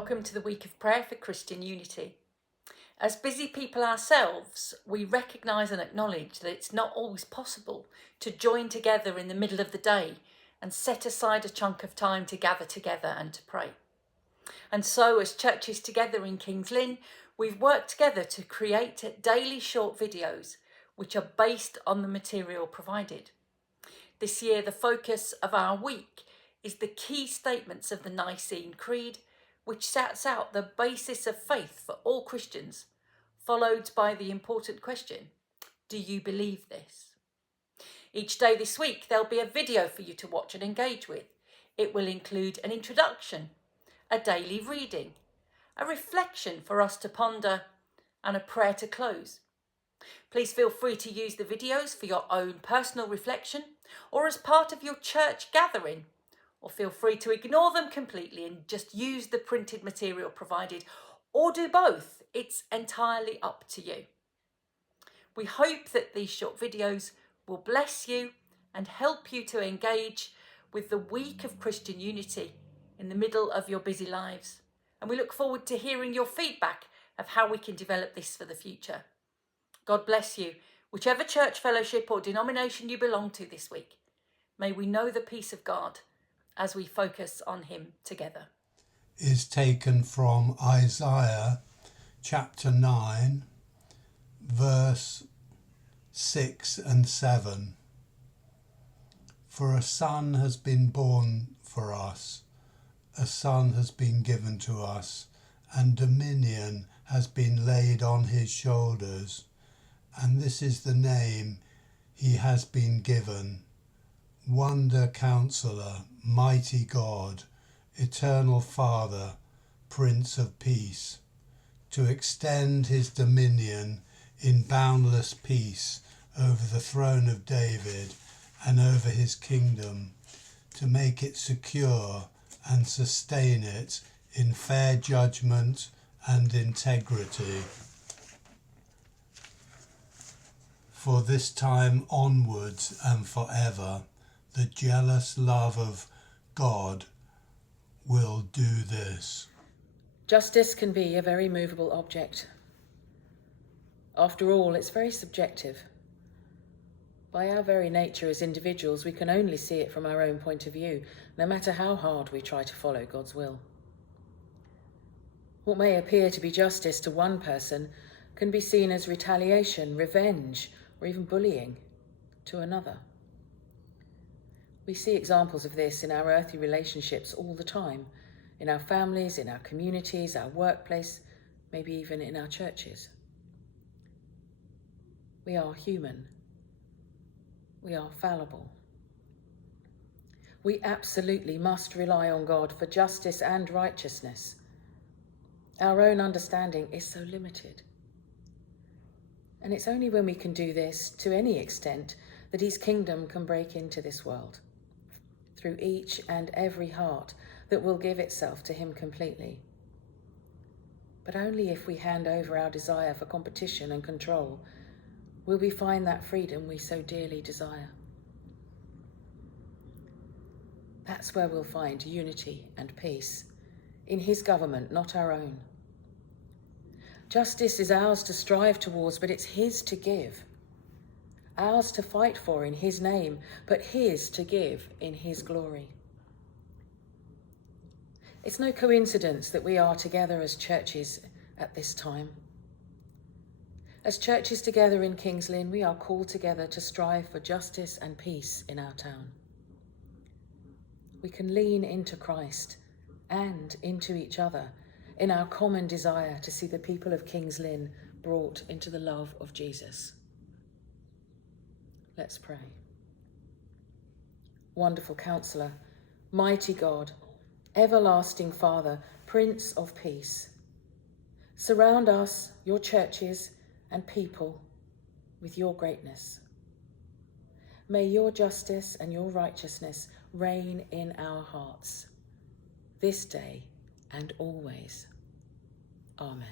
Welcome to the week of prayer for Christian unity. As busy people ourselves, we recognise and acknowledge that it's not always possible to join together in the middle of the day and set aside a chunk of time to gather together and to pray. And so, as churches together in Kings Lynn, we've worked together to create daily short videos which are based on the material provided. This year, the focus of our week is the key statements of the Nicene Creed, which sets out the basis of faith for all Christians, followed by the important question, do you believe this? Each day this week, there'll be a video for you to watch and engage with. It will include an introduction, a daily reading, a reflection for us to ponder, and a prayer to close. Please feel free to use the videos for your own personal reflection or as part of your church gathering, or feel free to ignore them completely and just use the printed material provided, or do both. It's entirely up to you. We hope that these short videos will bless you and help you to engage with the week of Christian unity in the middle of your busy lives. And we look forward to hearing your feedback of how we can develop this for the future. God bless you, whichever church fellowship or denomination you belong to this week. May we know the peace of God as we focus on him together. Is taken from Isaiah chapter 9, verse 6 and 7. For a son has been born for us, a son has been given to us, and dominion has been laid on his shoulders. And this is the name he has been given: Wonder Counselor, Mighty God, Eternal Father, Prince of Peace, to extend his dominion in boundless peace over the throne of David and over his kingdom, to make it secure and sustain it in fair judgment and integrity. For this time onwards and forever, the jealous love of God will do this. Justice can be a very movable object. After all, it's very subjective. By our very nature as individuals, we can only see it from our own point of view, no matter how hard we try to follow God's will. What may appear to be justice to one person can be seen as retaliation, revenge, or even bullying to another. We see examples of this in our earthly relationships all the time, in our families, in our communities, our workplace, maybe even in our churches. We are human. We are fallible. We absolutely must rely on God for justice and righteousness. Our own understanding is so limited. And it's only when we can do this to any extent that his kingdom can break into this world, through each and every heart that will give itself to him completely. But only if we hand over our desire for competition and control will we find that freedom we so dearly desire. That's where we'll find unity and peace, in his government, not our own. Justice is ours to strive towards, but it's his to give. Ours to fight for in his name, but his to give in his glory. It's no coincidence that we are together as churches at this time. As churches together in Kings Lynn, we are called together to strive for justice and peace in our town. We can lean into Christ and into each other in our common desire to see the people of Kings Lynn brought into the love of Jesus. Let's pray. Wonderful Counselor, Mighty God, Everlasting Father, Prince of Peace, surround us, your churches and people, with your greatness. May your justice and your righteousness reign in our hearts, this day and always. Amen.